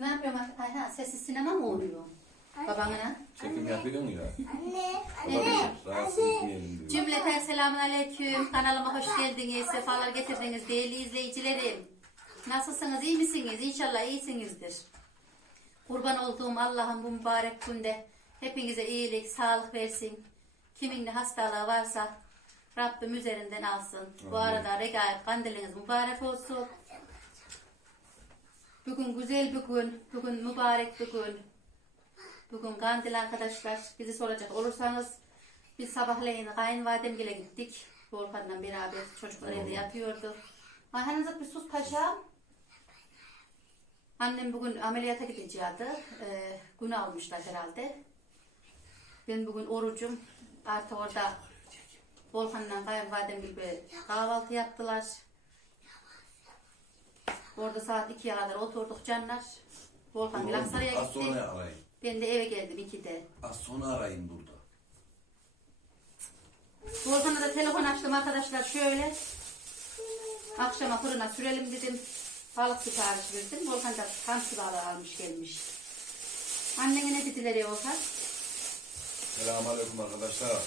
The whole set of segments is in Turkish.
Ne yapıyorum Ayhan? Sessiz sinema mı oluyor? Babana. Çekim yapıyorsun ya. Anne, anne, Rahatsız anne. etmeyelim diyor. Cümleten selamun aleyküm. Kanalıma hoş geldiniz. Sefalar getirdiniz değerli izleyicilerim. Nasılsınız? iyi misiniz? İnşallah iyisinizdir. Kurban olduğum Allah'ın bu mübarek günde hepinize iyilik, sağlık versin. Kimin de hastalığı varsa Rabbim üzerinden alsın. Bu Amin. arada regaib kandiliniz mübarek olsun. Bugün güzel bir gün, bugün mübarek bir gün. Bugün kandil arkadaşlar. Bizi soracak olursanız biz sabahleyin kayınvalidemgile gittik. Volkan'la beraber çocuklar evde yatıyordu. Ayhan'ınıza bir sus paşam. Annem bugün ameliyata gideceğiydi. Ee, gün almışlar herhalde. Ben bugün orucum. Artık orada Volkan'la kayınvalidem gibi kahvaltı yaptılar. Orada saat 2'ye kadar oturduk canlar. Volkan Oğlum, Gülaksaray Az gitti. sonra arayın. Ben de eve geldim 2'de. Az sonra arayın burada. Volkan'a da telefon açtım arkadaşlar şöyle. Akşama fırına sürelim dedim. Balık sipariş verdim. Volkan da hamsi balığı almış gelmiş. Annene ne dediler ya Volkan? Selamünaleyküm arkadaşlar.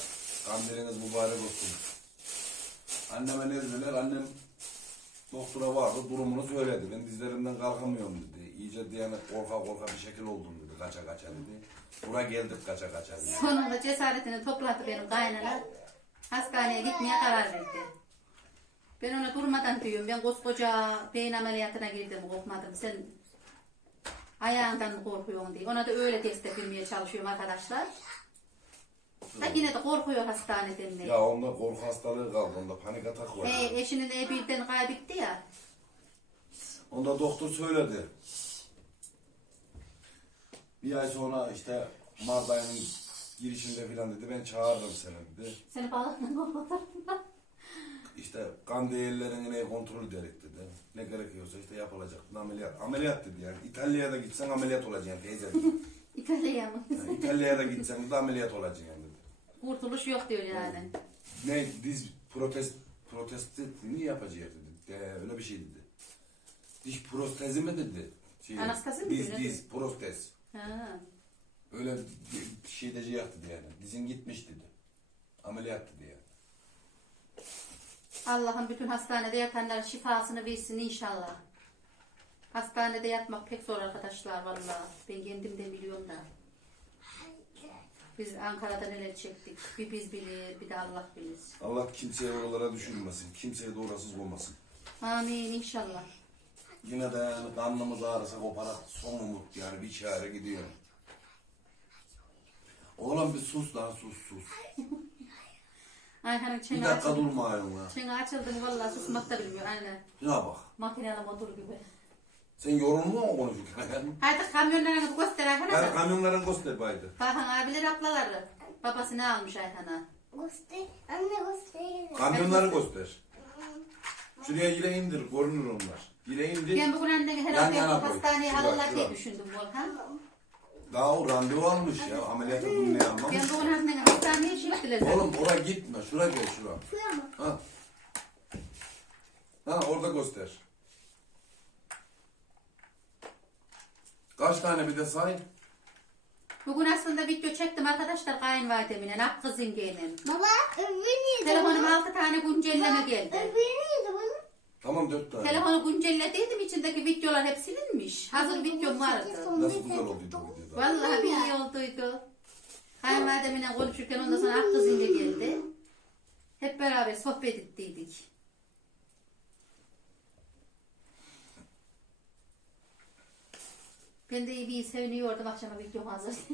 Kandiliniz mübarek olsun. Anneme ne dediler? Annem doktora vardı, durumunu söyledi. Ben dizlerimden kalkamıyorum dedi. İyice diyene korka korka bir şekil oldum dedi. Kaça kaça dedi. Buraya geldik kaça kaça dedi. Sonunda cesaretini topladı benim kaynana. Hastaneye gitmeye karar verdi. Ben ona durmadan diyorum. Ben koskoca beyin ameliyatına girdim korkmadım. Sen ayağından korkuyorsun diye. Ona da öyle destek vermeye çalışıyorum arkadaşlar. Ha yine de korkuyor hastaneden de. Ya onda korku hastalığı kaldı. Onda panik atak var. E, eşini de birden kaybetti ya. Onda doktor söyledi. Bir ay sonra işte Mart ayının girişinde filan dedi. Ben çağırırım seni dedi. Seni bağlatma korkutur. İşte kan değerlerini ne kontrol ederek dedi. Ne gerekiyorsa işte yapılacak. Ameliyat. Ameliyat dedi yani. İtalya'ya da gitsen ameliyat olacaksın teyze dedi. İtalya mı? Yani İtalya'ya da gitsen de ameliyat olacaksın yani. Kurtuluş yok diyor yani. Ne diz protest protestini yapacağız dedi. De, öyle bir şey dedi. Diş protezi mi dedi. Şey, Anastezi mi Diz ne diz protez. Ha. Öyle bir şey diyecek dedi yani. Dizin gitmiş dedi. Ameliyat dedi yani. Allah'ın bütün hastanede yatanlara şifasını versin inşallah. Hastanede yatmak pek zor arkadaşlar vallahi. Ben kendim de biliyorum da. Biz Ankara'da neler çektik. Bir biz bilir, bir de Allah bilir. Allah kimseye oralara düşürmesin. Kimseye de orasız olmasın. Amin inşallah. Yine de yani karnımız ağrısa koparak son umut yani bir çare gidiyor. Oğlum bir sus lan sus sus. Ayhan'ın Bir çene dakika açıldı. durmayın lan. Çene açıldı mı vallahi susmak da bilmiyor aynen. Şuna bak. Makineli motor gibi. Sen yorulma mı konuşurken? Hadi kamyonlarını göster Ayhan'a. Ben da. kamyonların göster baydı. Bakın abiler ablaları. Babası ne almış Ayhan'a? Göster, anne göster. Kamyonları göster. Şuraya yine indir görünür onlar. Yine indir. Ben bugün annemi Yan herhalde yana koy. hastaneye alırlar diye düşündüm Volkan. Daha o randevu almış ya. Ameliyata bulmaya almamış. Ben bugün annemi hastaneye çektiler zaten. Oğlum oraya gitme. Şura gel şura. Şuraya mı? Ha. Ha orada göster. Kaç tane bir de say? Bugün aslında video çektim arkadaşlar kayınvalidemle, nak kızın gelin. Baba, öbürü neydi? Telefonuma 6 tane güncelleme geldi. Öbürü neydi bunun? Tamam dört tane. Telefonu güncellediydim içindeki videolar hep silinmiş. Hazır videom vardı. Nasıl güzel olduydu bu video. Vallahi bir iyi olduydu. Kayınvalidemle konuşurken ondan sonra ak kızın da geldi. Hep beraber sohbet ettiydik. Ben de iyi bir seviniyordum akşama videom hazır.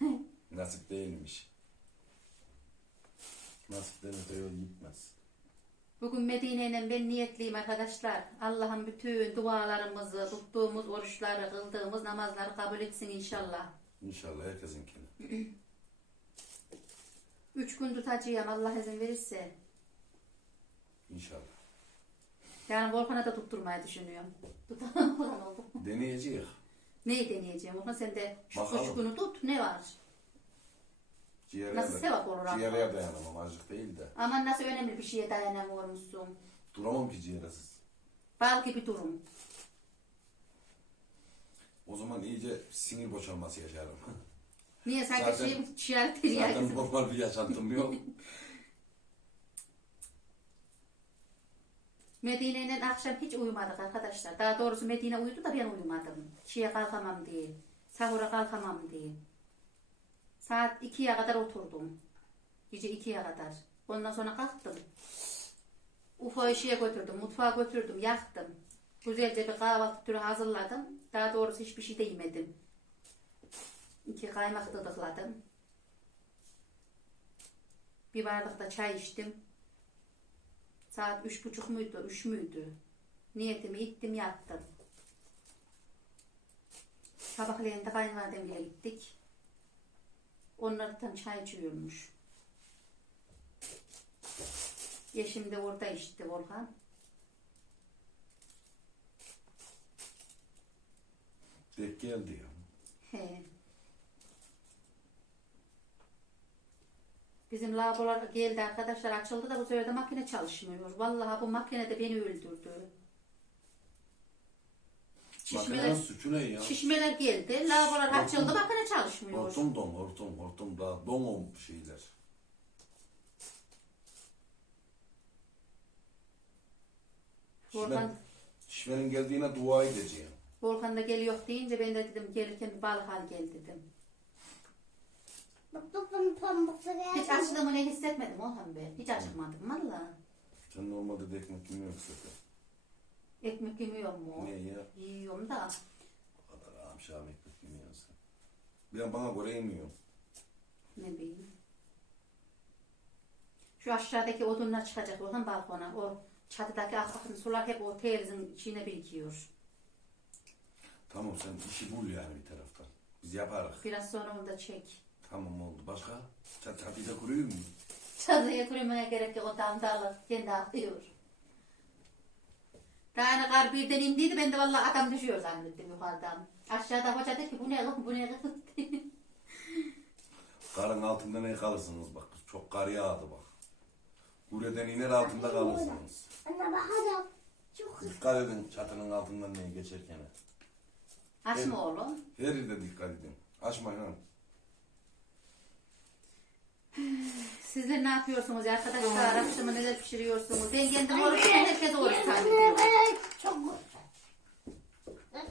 Nasip değilmiş. Nasipten öte yol gitmez. Bugün Medine ile ben niyetliyim arkadaşlar. Allah'ın bütün dualarımızı, tuttuğumuz oruçları, kıldığımız namazları kabul etsin inşallah. İnşallah herkesinkini. Üç gün tutacağım Allah izin verirse. İnşallah. Yani Volkan'a da tutturmayı düşünüyorum. Deneyeceğiz. Neyi deneyeceğim? Volkan sen de şu Bakalım. üç günü tut. Ne var? Ciğere Nasıl sevap olur ama? Ciğere dayanamam acık değil de. Aman nasıl önemli bir şeye dayanamıyormuşsun. Duramam ki ciğeresiz. Bal gibi durum. O zaman iyice sinir boşalması yaşarım. Niye sanki Zaten- şey çiğertir ya. Zaten normal bir yaşantım yok. Medine'yle akşam hiç uyumadık arkadaşlar. Daha doğrusu Medine uyudu da ben uyumadım. Şeye kalkamam diye. Sahura kalkamam diye. Saat 2'ye kadar oturdum. Gece 2'ye kadar. Ondan sonra kalktım. Ufa'yı şeye götürdüm, mutfağa götürdüm, yaktım. Güzelce bir kahvaltı türü hazırladım. Daha doğrusu hiçbir şey de yemedim. İki kaymak dıdıkladım. Bir bardak da çay içtim. Saat üç buçuk muydu, üç müydü? Niyetimi ettim, yattım. Sabahleyin de kayınvalidemle gittik. Onlardan çay içiyormuş. Yeşim de orada içti Volkan. Dek geldi ya. He. Bizim lavabolar geldi arkadaşlar açıldı da bu sefer de makine çalışmıyor. Vallahi bu makine de beni öldürdü. Şişmeler, Makinenin suçu ne ya? şişmeler geldi, lavabolar Hortum. açıldı, makine çalışmıyor. Hortum don, hortum, hortum da o şeyler. Volkan, Şişmen, şişmenin geldiğine dua edeceğim. Volkan da geliyor deyince ben de dedim gelirken bir balık al gel dedim. Hiç açtığımı ne hissetmedim Volkan Bey. Hiç acıkmadım valla. Sen normalde de ekmek yemiyorsun zaten. Ekmek yemiyor mu? Ne ya? Yiyorum da. O kadar amşam ekmek yemiyorsun. Ben bana göre yemiyorum. Ne bileyim. Şu aşağıdaki odunlar çıkacak oradan balkona. O çatıdaki akın sular hep o terizin içine birikiyor. Tamam sen işi bul yani bir taraftan. Biz yaparız. Biraz sonra onu da çek. Tamam oldu. Başka? Çat çatıyla kuruyor mu? Çatıya kurumaya gerek yok. O damdalı kendi. Daha yeni kar birden indiydi. Ben de vallahi adam düşüyor zannettim yukarıdan. Aşağıda hoca dedi ki bu ne lan bu ne lan? Karın altında ne kalırsınız bak. Çok kar yağdı bak. Bureden iner altında kalırsınız. Anne bak hadi. Çok Dikkat edin çatının altından ne geçerken. Açma oğlum. Her yerde dikkat edin. Açmayın ha. Sizler ne yapıyorsunuz arkadaşlar? Akşama neler pişiriyorsunuz? Ben kendim oruç, ben herkes oruç zannediyorum. Çok güzel.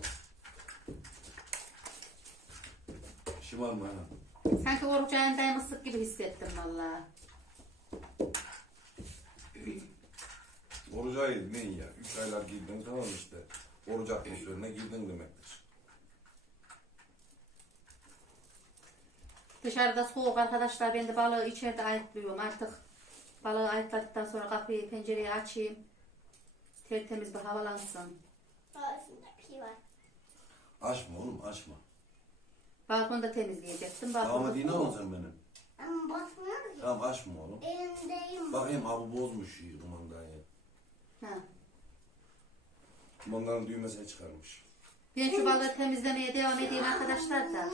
Şımarma ha. Sanki oruç ayındaymışsın gibi hissettim valla. Oruç ayı ne ya? Üç aylar girdin tamam işte. Oruç atmosferine girdin demektir. Dışarıda soğuk arkadaşlar. Ben de balığı içeride ayıtlıyorum. Artık balığı ayıtladıktan sonra kapıyı pencereyi açayım. Tertemiz bir havalansın. Ağzında pi var. Açma oğlum açma. Balkonu da temizleyecektim. Tamam Balkonu hadi ne olsun sen benim? Ama bakmıyor ki. Tamam açma oğlum. Elimdeyim. Bakayım abi bozmuş iyi kumandayı. Ha. Kumandanın düğmesini çıkarmış. Ben şu balığı temizlemeye devam edeyim arkadaşlar da.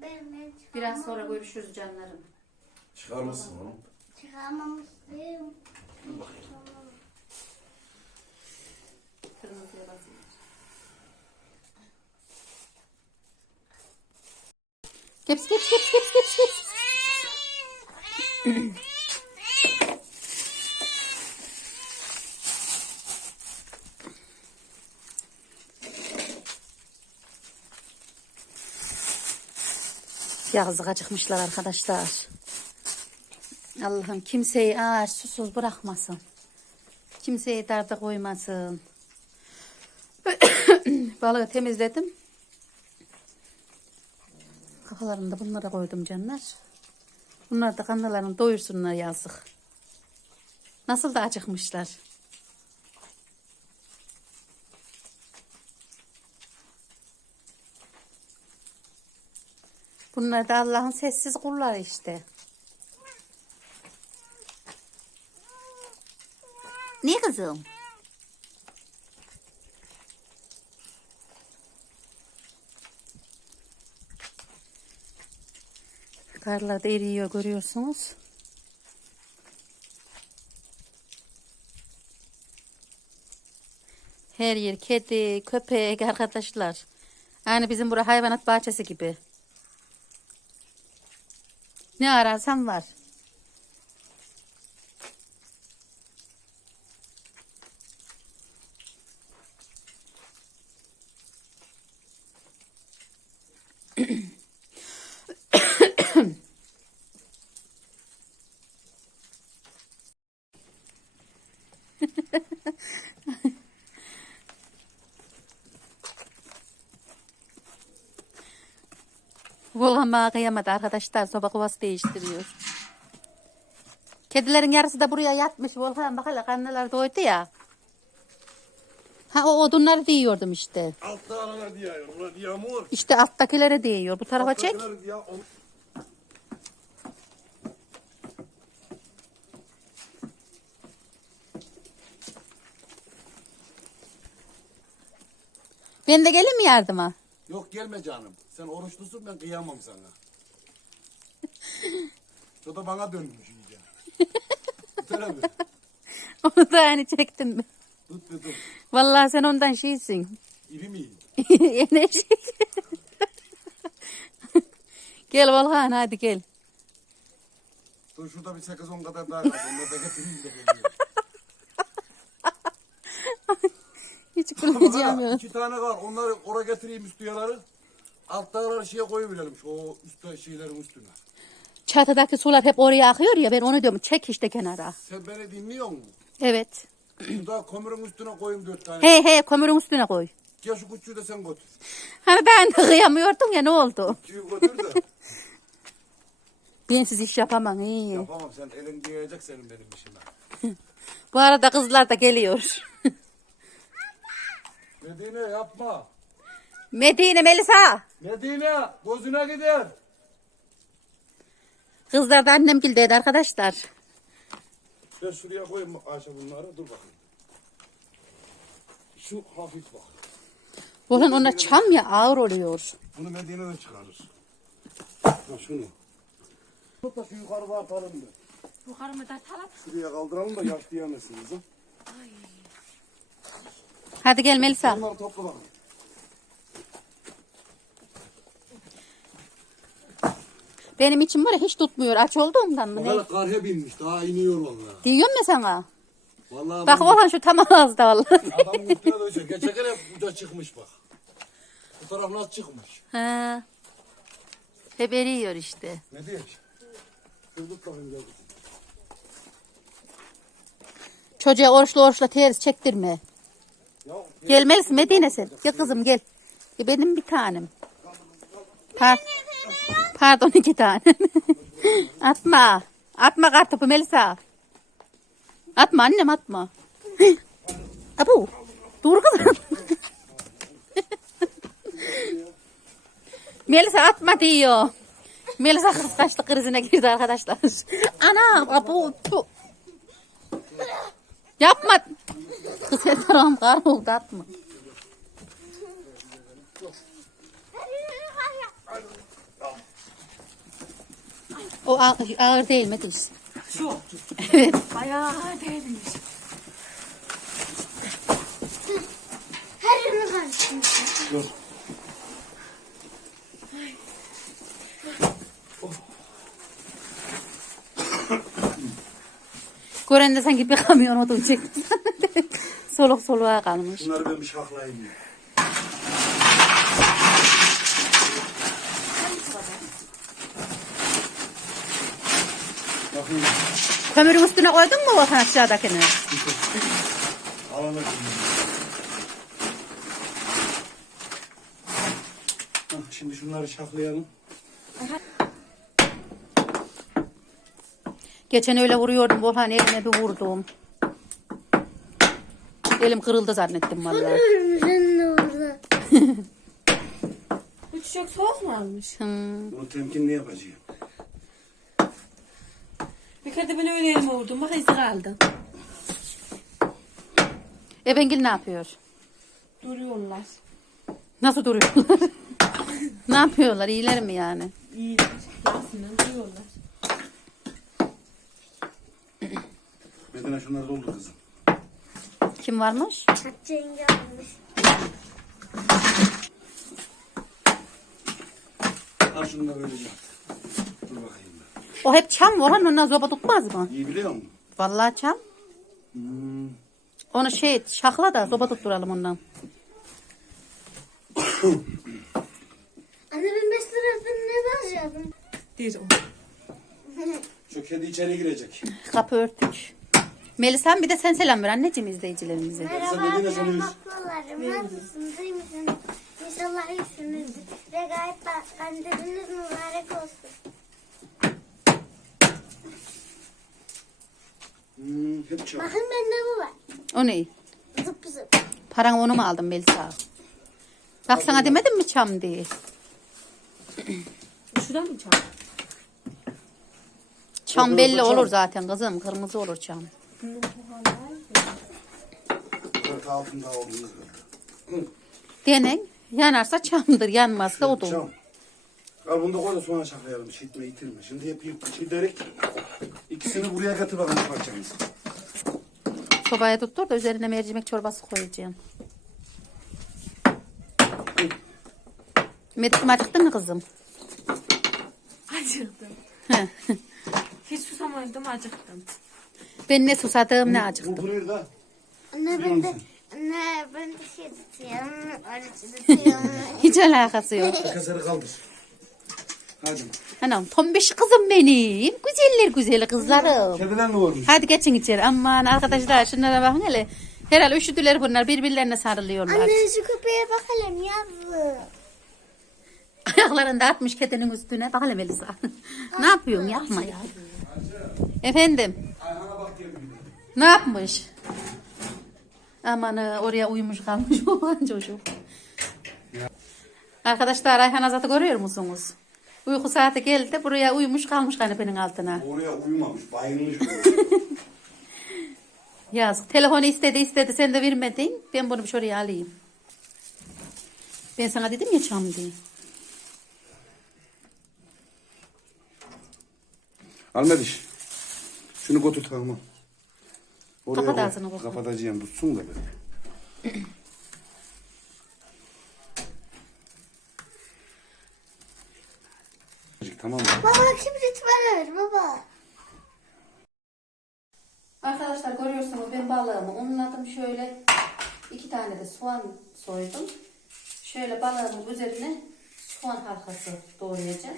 Ben ben Biraz sonra görüşürüz canlarım. Çıkarmışsın oğlum. çıkarmamıştım. Dur bakayım. Kırmızıya basayım. Keps keps keps keps keps keps. Yazlık acıkmışlar arkadaşlar. Allah'ım kimseyi aç susuz bırakmasın. Kimseyi darda koymasın. Balığı temizledim. Kafalarını da bunlara koydum canlar. Bunlar da karnlarını doyursunlar yazık. Nasıl da acıkmışlar. Bunlar da Allah'ın sessiz kulları işte. Ne kızım? Karlar da eriyor görüyorsunuz. Her yer kedi, köpek arkadaşlar. Yani bizim bura hayvanat bahçesi gibi. Ne ararsan var. Bana kıyamadı arkadaşlar. Soba kovası değiştiriyor. Kedilerin yarısı da buraya yatmış. Volkan bak hele karnları doydu ya. Ha o odunları diyordum işte. Altta aralar diyor. Ulan yağmur. İşte alttakilere değiyor. Bu tarafa çek. Alttakiler diyor, on- Ben de geleyim mi yardıma? Yok gelme canım. Sen oruçlusun ben kıyamam sana. o da bana dönmüş iyice. Abi. Onu da yani çektim. Tut tut tut. Vallahi sen ondan şeysin. İri miyim? Enerji. gel Volkan hadi gel. Dur şurada bir 8-10 kadar daha kaldı. Onları da getireyim de geliyor. Hala yok. iki tane var. Onları oraya getireyim üstü yaları. Alttakileri şeye koyuverelim. Şu o üstte şeylerin üstüne. Çatıdaki sular hep oraya akıyor ya ben onu diyorum çek işte kenara. Sen beni dinliyor musun? Evet. Şurada kömürün üstüne koyayım dört tane. He he kömürün üstüne koy. Gel şu küçüğü de sen götür. Hani ben de kıyamıyordum ya ne oldu? Küçüğü götür de. Bensiz iş yapamam iyi. Yapamam sen elin diyecek senin benim işime. Bu arada kızlar da geliyor. Medine yapma. Medine Melisa. Medine gözüne gider. Kızlar da annem gildeydi arkadaşlar. Ben şuraya koyayım Ayşe bunları. Dur bakayım. Şu hafif bak. Volkan ona çam ya ağır oluyor. Bunu Medine'den çıkarır. Ha şunu. Tut da şu yukarıda atalım da. Yukarı mı da talap? Şuraya kaldıralım da yaş diyemezsin kızım. Hadi gel Melisa. Bunları topla bakalım. Benim için var ya hiç tutmuyor. Aç olduğumdan mı ne? Bakalım karhe binmiş. Daha iniyor vallahi. Diyorum ya sana. Vallahi Bak Volkan şu tam ağızda vallahi. Adamın üstüne şey. Geçen kere uca çıkmış bak. Bu taraf nasıl çıkmış? ha. Hep eriyor işte. Ne diyor? Şunu tut bakayım gel. Çocuğa oruçlu oruçla ters çektirme. Gelmelisin Medine sen. Gel kızım gel. Ya benim bir tanem. Par Pardon iki tane. atma. Atma kartopu Melisa. Atma annem atma. Abu. Dur kızım. Melisa atma diyor. Melisa kıskançlık krizine girdi arkadaşlar. Ana abu. Yapma. Sen tarafım kar oldu atma. O ağır, ağır değil mi kız? Şu. Evet. Bayağı değilmiş. Her yerini karıştırmış. Gören de sanki bir kamyon odun çekti. Soluk soluğa kalmış. Bunları ben bir şaklayayım. ya. Bakayım. Kömürün üstüne koydun mu Volkan aşağıdakini? Alana şimdi. Hah, Şimdi şunları şaklayalım. Geçen öyle vuruyordum Volkan elime bir vurdum. Elim kırıldı zannettim vallahi. Bu çiçek soğuk mu almış? Hmm. Bunu temkinli yapacağım. Bir kere de ben öyle elime vurdum. Bak izi kaldı. Ebengil ne yapıyor? Duruyorlar. Nasıl duruyorlar? ne yapıyorlar? İyiler mi yani? İyi. Yasin'den duruyorlar. Medine şunları doldur kızım. Kim varmış? Hatice yenge almış. Ha şunu da vereceğim. Dur bakayım ben. O hep çam var lan ondan zoba tutmaz mı? İyi biliyor musun? Vallahi çam. Hmm. Onu şey şakla da zoba tutturalım ondan. Anne ben 5 liradan ne alacaktım? Değil o. Şu kedi içeri girecek. Kapı örtük. Melisa'm bir de sen selam ver anneciğim izleyicilerimize. Merhaba ablalarım. Nasılsınız? İyi misiniz? İnşallah iyisinizdir. Ve gayet kandiliniz mübarek olsun. Hmm, hep çabuk. Bakın bende bu var. O ne? Zıp zıp. Paran onu mu aldın Melisa? Bak sana demedim mi çam diye? Şuradan mı? Çam Yok, belli çam. olur zaten kızım. Kırmızı olur çam. Dört altında. Denen yanarsa çamdır. Yanmazsa odur. Çam. Al bunu da koy da sonra şaklayalım. Şitme itirme. Şimdi hep derek. İkisini buraya getir bakalım parçamız. Sobaya tuttur da üzerine mercimek çorbası koyacağım. Metin acıktın mı kızım? Acıktım. Hiç susamadım acıktım. Ben ne susadım ne acıktım. Bu buraya da. Anne ben de Anne ben de şey tutuyorum. Arıcı tutuyorum. Hiç alakası yok. Kasarı kaldır. Hadi. Anam tombiş kızım benim. Güzeller güzeli kızlarım. Kediler ne olmuş? Hadi geçin içeri. Aman arkadaşlar şunlara bakın hele. Herhalde üşüdüler bunlar birbirlerine sarılıyorlar. Anne şu köpeğe bakalım yavrum. Ayaklarını da atmış kedinin üstüne. Bak hele Melisa. ne yapıyorsun yapma ya. Efendim. Bir Ne yapmış? Aman e, oraya uyumuş kalmış olan çocuk. Arkadaşlar Ayhan Azat'ı görüyor musunuz? Uyku saati geldi de buraya uyumuş kalmış kanepenin altına. Oraya uyumamış. Bayılmış. Yazık. Telefonu istedi istedi sen de vermedin. Ben bunu şuraya alayım. Ben sana dedim ya çam diye. Almediş. Şunu götür tamam. Oraya Kapat ağzını bakalım. Kapatacağım tutsun da böyle. Tamam mı? Baba kibrit ver baba. Arkadaşlar görüyorsunuz ben balığımı unladım şöyle. iki tane de soğan soydum. Şöyle balığımın üzerine soğan halkası doğrayacağım.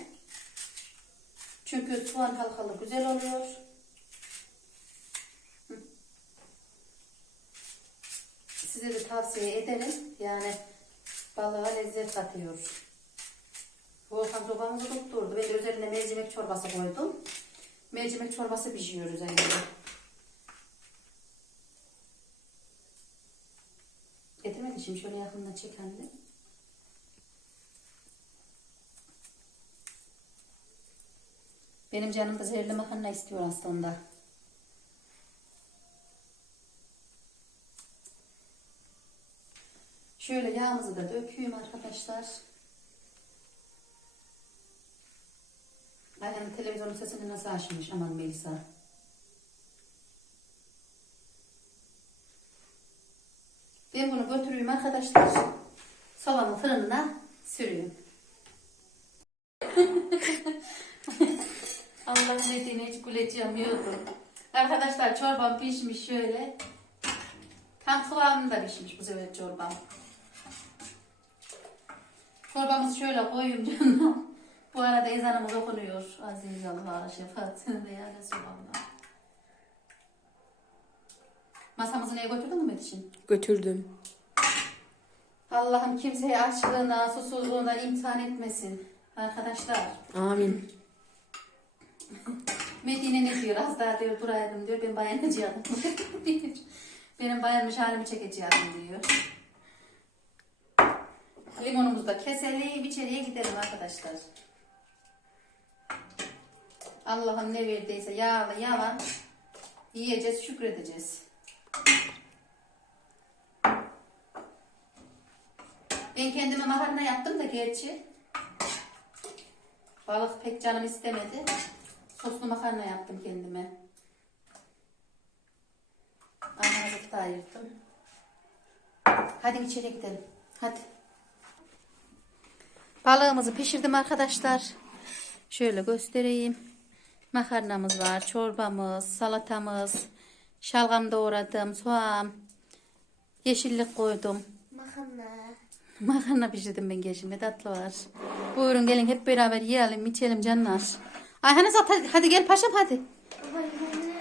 Çünkü soğan halkalı güzel oluyor. Size de tavsiye ederim. Yani balığa lezzet katıyor. Volkan sobamızı tutturdu. Ben de üzerine mercimek çorbası koydum. Mercimek çorbası pişiyor üzerinde. Getirmedi şimdi şöyle yakından çek anne. Benim canım da zehirli makarna istiyor aslında. Şöyle yağımızı da döküyorum arkadaşlar. Ayhan'ın televizyonun sesini nasıl açmış aman Melisa. Ben bunu götürüyorum arkadaşlar. Salamın fırınına sürüyorum. Allah dediğine hiç güleceğim yoktu. Arkadaşlar çorbam pişmiş şöyle. Tam kıvamında pişmiş bu sefer çorbam. Çorbamızı şöyle koyayım canım. Bu arada ezanımız okunuyor. Aziz Allah şefaat veya Resulallah. Masamızı neye götürdün mü Betiş'in? Götürdüm. Allah'ım kimseyi açlığına, susuzluğuna imtihan etmesin. Arkadaşlar, Amin. Medine ne diyor? Az daha diyor duraydım diyor. Ben bayanacağım. Benim bayanmış halimi çekeceğim diyor. Limonumuzu da keselim, içeriye gidelim arkadaşlar. Allah'ım ne verdiyse yağlı yalan yiyeceğiz, şükredeceğiz. Ben kendime makarna yaptım da gerçi. Balık pek canım istemedi. Soslu makarna yaptım kendime. Anamızı da ayırdım. Hadi içeri gidelim. Hadi. Balığımızı pişirdim arkadaşlar. Şöyle göstereyim. Makarnamız var, çorbamız, salatamız, şalgam doğradım, soğan, yeşillik koydum. Makarna. Makarna pişirdim ben geçimde tatlı var. Buyurun gelin hep beraber yiyelim, içelim canlar. Ayhan'a zat hadi, hadi gel paşam hadi. Baba yine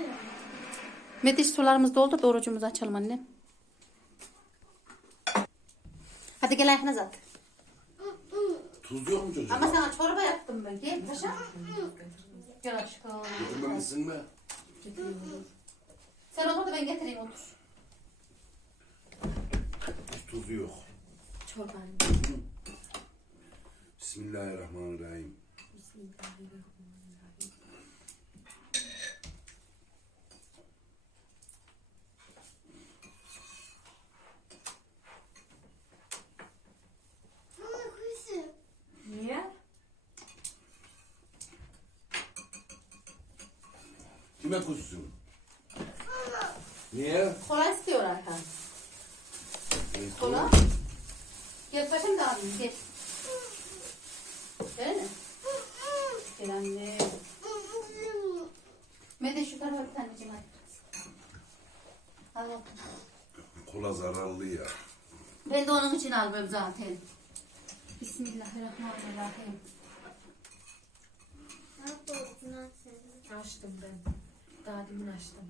Mediş sularımız doldu da orucumuzu açalım annem. Hadi gel Ayhan'a zat. Tuz yok mu çocuğum? Ama sana çorba yaptım ben. Gel paşam. Gel aşkım. Getirmemişsin mi? Sen otur da ben getireyim otur. Tuzu yok. Çorbanın. Bismillahirrahmanirrahim. Mama kuyusu. Niye? Kime kuzsun? Niye? Kola istiyor Ayhan. E, Kola. Gel paşam da alayım gel. Gel. Gel anne. Mediş şu tarafa bir taneciğim hadi. Al bakalım. Kola zararlı ya. Ben de onun için almıyorum zaten. Bismillahirrahmanirrahim. Ne yapıyorsun lan sen? Açtım ben. Daha demin açtım.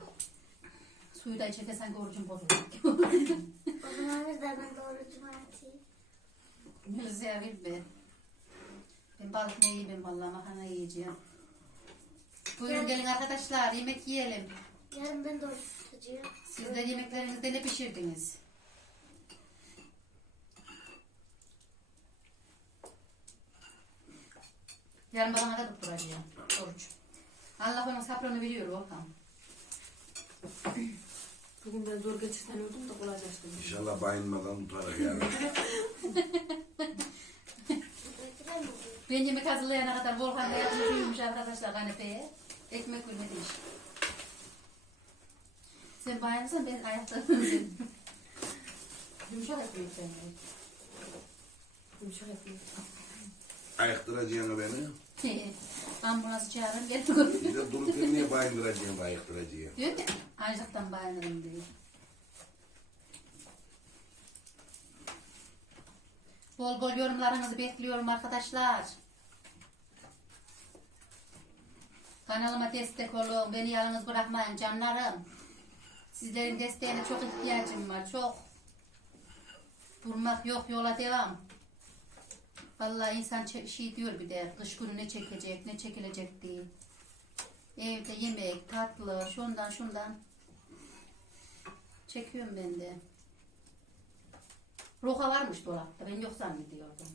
Suyu da içerken sanki orucum bozuldu. O zaman da ben doğru cumartesi. Müziğe bir be. Ben balık ne yiyeyim vallahi makarna yiyeceğim. Buyurun gelin arkadaşlar yemek yiyelim. Yarın ben doğru tutacağım. Sizler yemeklerinizde ne pişirdiniz? Yarın bana da tutturacağım. Oruç. Allah onun sabrını biliyor Volkan. Bugün ben zor geçirsen da kolay açtım. İnşallah bayılmadan tutarak yani. Ben yemek hazırlayana kadar Volkan da yatmış uyumuş arkadaşlar kanepeye. Ekmek ürmemiş. Sen bayansan ben ayakta uyuyorum. Yumuşak yapıyor sen. Yumuşak yapayım. Ayaktıracaksın beni. Ambulans çağırın gel. Bir de dururken niye bayındıracaksın ayaktıracaksın? Diyor ki açlıktan bayanırım diyor. Bol bol yorumlarınızı bekliyorum arkadaşlar. Kanalıma destek olun. Beni yalnız bırakmayın canlarım. Sizlerin desteğine çok ihtiyacım var. Çok. Durmak yok yola devam. Vallahi insan şey diyor bir de kış günü ne çekecek ne çekilecek diye. Evde yemek, tatlı, şundan şundan. Çekiyorum ben de. Roka varmış dolapta. Ben yok zannediyordum.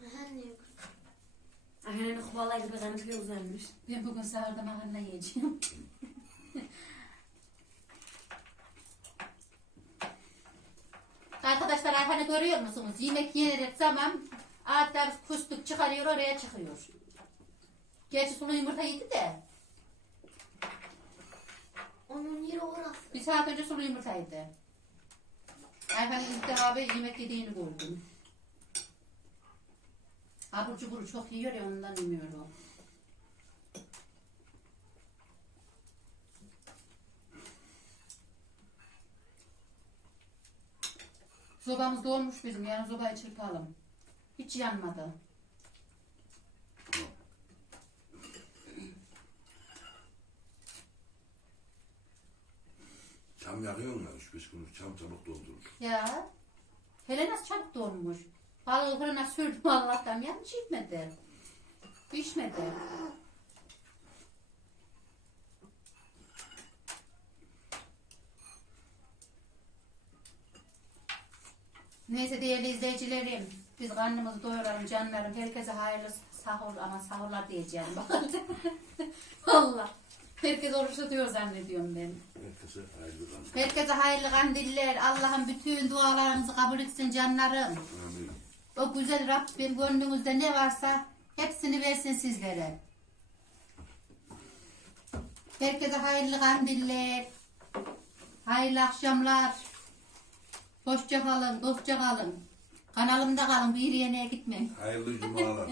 Anne. Ayhan'ın kovalaydı bir kanepeye uzanmış. Ben bugün sahurda makarna yiyeceğim. Arkadaşlar Ayhan'ı görüyor musunuz? Yemek yiyerek zaman adeta kustuk çıkarıyor oraya çıkıyor. Gerçi sulu yumurta yedi de Onun yeri orası. bir saat önce sulu yumurta yedi. Ayhan'ın ilk defa bir yemek yediğini gördüm. Abur cubur çok yiyor ya ondan bilmiyorum. Sobamız dolmuş bizim. Yarın sobayı çırpalım. Hiç yanmadı. Çam yakıyor mu? 3-5 gün çam çabuk doldurur. Ya. Hele nasıl çabuk dolmuş. Balığı fırına sürdüm Allah'tan. Yanlış gitmedi. Pişmedi. Neyse değerli izleyicilerim. Biz karnımızı doyuralım canlarım. Herkese hayırlı sahur ama sahurlar diyeceğim. Valla. Herkes oruç tutuyor zannediyorum ben. Herkese hayırlı kan. Herkese hayırlı kandiller. Allah'ım bütün dualarınızı kabul etsin canlarım. Amin. O güzel Rabbim gönlünüzde ne varsa hepsini versin sizlere. Herkese hayırlı kandiller. Hayırlı akşamlar. Hoşça kalın, dostça kalın. Kanalımda kalın, bir yere gitmeyin. Hayırlı cumalar.